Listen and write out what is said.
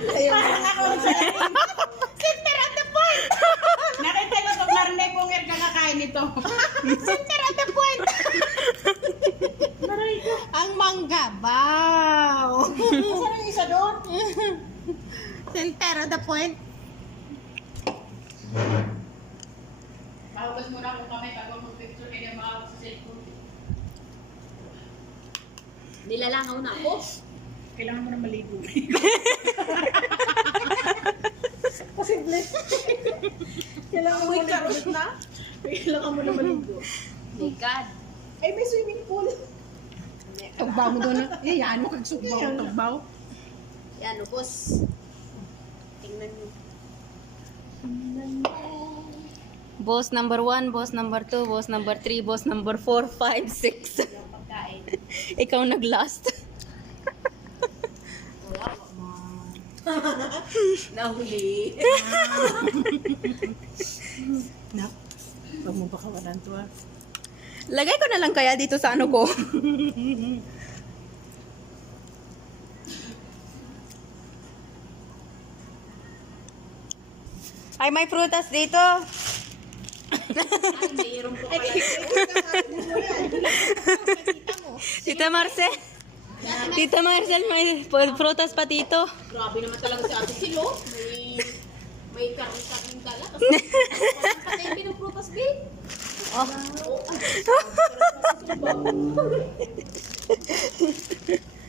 Parang ako sa center at the point. Nakita niyo kung narinig kong kakain nito. Center at the point. Ang mangga, wow. Saan ang isa doon? Center at the point. Pahugas muna akong kamay bago mag-picture kaya makawag sa cellphone. Nilalangaw na ako. Kailangan mo na maligo. Posible. Kailangan mo na. Kailangan mo na maligo. My God. Ay, may swimming pool. Tagbaw mo doon. Yan mo kag sugbaw. Tagbaw. Yan, boss. Tingnan nyo. Boss number 1, boss number 2, boss number 3, boss number 4, 5, 6. Yung pagkain. Ikaw nag-last. Wala pa, Nahuli. Nak, huwag mo baka walan to ah. Lagay ko na lang kaya dito sa ano ko. Ay, may prutas dito. Ay, mayroon po pala. Tita Marcel. Tita Marcel, may prutas pa dito. Grabe naman talaga si Ate Silo. May karong-karong dala. Tapos, patay yung pinuprutas, babe. Oh.